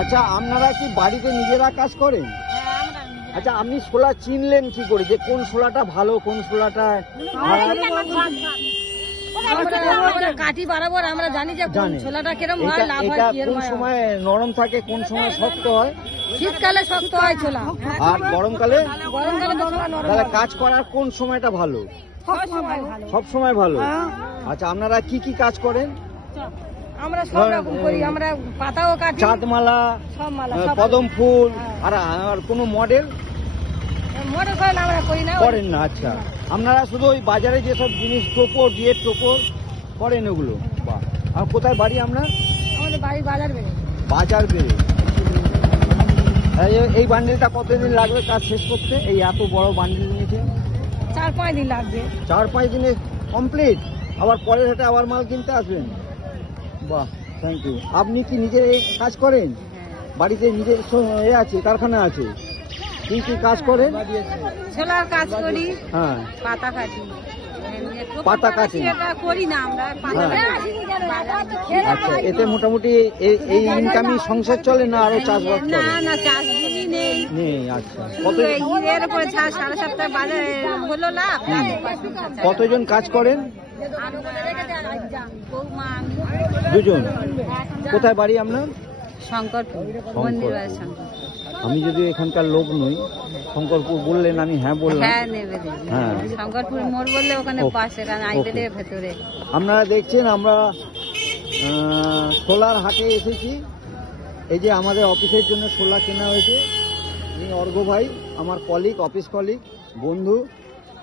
আচ্ছা, আপনারা কি বাড়িতে নিজেরা কাজ করেন? আচ্ছা, আপনি শোলা চিনলেন কি করে যে কোন শোলাটা ভালো, কোন শোলাটা কাঠি বরাবর আমরা জানি যে কোন ছোলাটা কিরকম হয়, লাভ হয়, কি কোন সময় নরম থাকে, কোন সময় শক্ত হয়? শীতকালে শক্ত হয় ছোলা, আর গরমকালে? গরমকালে তাহলে কাজ করার কোন সময়টা ভালো? সব সময় ভালো। আচ্ছা, আপনারা কি কি কাজ করেন? আমরা সব রকম করি, আমরা পাতাও কাটি, চাঁদমালা, সব মালা, কদম ফুল, আর কোনো মডেল মডেল করেন আমরা করি না, করেন না? আচ্ছা, আপনারা শুধু ওই বাজারে যেসব জিনিস টোপর, বিয়ের টোপর করেন ওগুলো? বাহ। আর কোথায় বাড়ি আপনার? আমাদের বাড়ি বাজার বেড়ে। বাজার বেড়ে। এই বান্ডিলটা কতদিন লাগবে কাজ শেষ করতে? এই এত বড় বান্ডিল নিয়েছেন? 4-5 দিন লাগবে। 4-5 দিনে কমপ্লিট? আবার পরের হাটে আবার মাল কিনতে আসবেন? বাহ, থ্যাংক ইউ। আপনি কি নিজে কাজ করেন? বাড়িতে নিজের আছে, কারখানা আছে? কি কি কাজ করেন? ছোলার কাজ করি, হ্যাঁ, পাতা কাটি। পাতা কাটি করি না আমরা, আচ্ছা, এতে মোটামুটি এই ইনকামই সংসার চলে না আরো চাষবাস না চলে? না, চাষগুলি নেই। নেই। আচ্ছা, কত এর উপরে 7.5 বাজারে হলো লাভ। কতজন কাজ করেন? দুজন। কোথায় বাড়ি আপনার? শঙ্করপুর, মন্দির বাড়ি শঙ্করপুর। আমি যদি এখানকার লোক নই, শঙ্করপুর বললেন, আমি হ্যাঁ বললাম। হ্যাঁ, নেবে। হ্যাঁ, শঙ্করপুর মোড় বললে ওখানে পাশে, কারণ আইতে ভেতরে। আপনারা দেখছেন আমরা সোলার হাটে এসেছি। এই যে আমাদের অফিসের জন্য সোলা কেনা হয়েছে। ইনি অর্ঘ ভাই, আমার কলিগ, অফিস কলিগ, বন্ধু।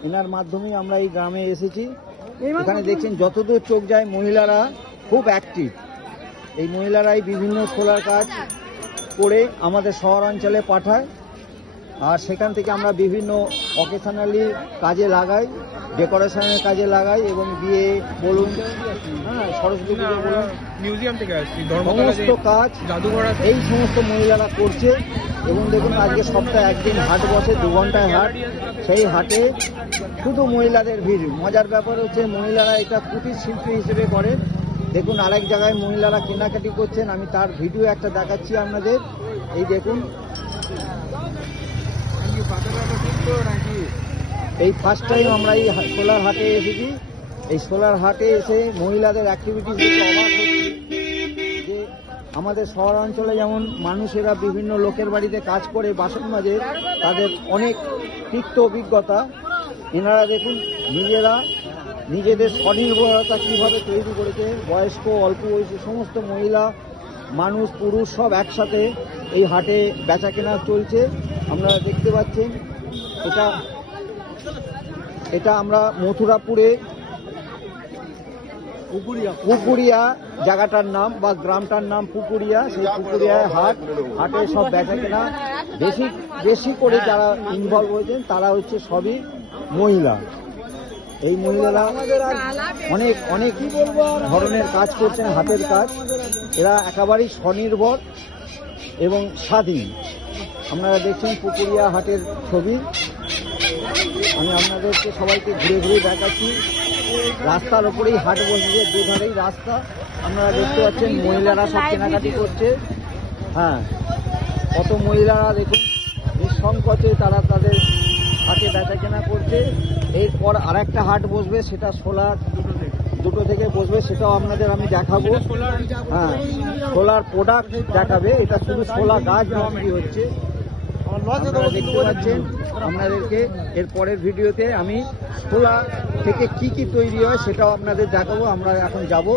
এনার মাধ্যমেই আমরা এই গ্রামে এসেছি। এখানে দেখছেন যতদূর চোখ যায় মহিলারা খুব অ্যাক্টিভ। এই মহিলারাই বিভিন্ন সোলার কাজ করে আমাদের শহরাঞ্চলে পাঠায়, আর সেখান থেকে আমরা বিভিন্ন অকেশনালি কাজে লাগাই, ডেকোরেশনের কাজে লাগাই, এবং বিয়ে বলুন, হ্যাঁ, সরস্বতী পুজো বলুন, মিউজিয়াম থেকে আসছি, সমস্ত কাজ এই সমস্ত মহিলারা করছে। এবং দেখুন, আজকে সপ্তাহে একদিন হাট বসে, 2 ঘন্টায় হাট। সেই হাটে শুধু মহিলাদের ভিড়। মজার ব্যাপার হচ্ছে মহিলারা এটা কুটির শিল্পী হিসেবে করে। দেখুন, আরেক জায়গায় মহিলারা কেনাকাটি করছেন, আমি তার ভিডিও একটা দেখাচ্ছি আপনাদের। এই দেখুন, এই ফার্স্ট টাইম আমরা এই সোলার হাটে এসেছি। এই সোলার হাটে এসে মহিলাদের অ্যাক্টিভিটিস দেখে অবাক হচ্ছি যে আমাদের শহরাঞ্চলে যেমন মানুষেরা বিভিন্ন লোকের বাড়িতে কাজ করে বাসন মাজে, তাদের অনেক তিক্ত অভিজ্ঞতা। এনারা দেখুন নিজেরা নিজেদের স্বনির্ভরতা কীভাবে তৈরি করেছে। বয়স্ক, অল্প বয়সী সমস্ত মহিলা, মানুষ, পুরুষ সব একসাথে এই হাটে বেচা কেনা চলছে। আপনারা দেখতে পাচ্ছেন এটা আমরা মথুরাপুরে পুকুরিয়া জায়গাটার নাম বা গ্রামটার নাম পুকুরিয়া। সেই পুকুরিয়ায় হাটে সব বেচা কেনা। বেশি করে যারা ইনভলভ হয়েছেন তারা হচ্ছে সবই মহিলা। এই মহিলারা অনেক অনেক ধরনের কাজ করছেন, হাতের কাজ। এরা একেবারেই স্বনির্ভর এবং স্বাধীন। আপনারা দেখছেন পুকুরিয়া হাটের ছবি। আমি আপনাদেরকে সবাইকে ঘুরে ঘুরে দেখাচ্ছি। রাস্তার ওপরেই হাট বসেছে, দুধারেই রাস্তা। আপনারা দেখতে পাচ্ছেন মহিলারা সব কেনাকাটি করছে। হ্যাঁ, কত মহিলারা দেখুন নিঃসংকোচে তারা তাদের হাটে বেচা কেনা করছে। এরপর আরেকটা হাট বসবে, সেটা সোলার 2টো থেকে বসবে, সেটাও আপনাদের আমি দেখাবো। হ্যাঁ, সোলার প্রোডাক্ট দেখাবে। এটা শুধু সোলার গাছ বিক্রি হচ্ছে। আপনারা দেখতে পাচ্ছেন। আপনাদেরকে এর পরের ভিডিওতে আমি সোলার থেকে কি কি তৈরি হয় সেটাও আপনাদের দেখাবো। আমরা এখন যাব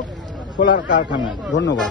সোলার কারখানায়। ধন্যবাদ।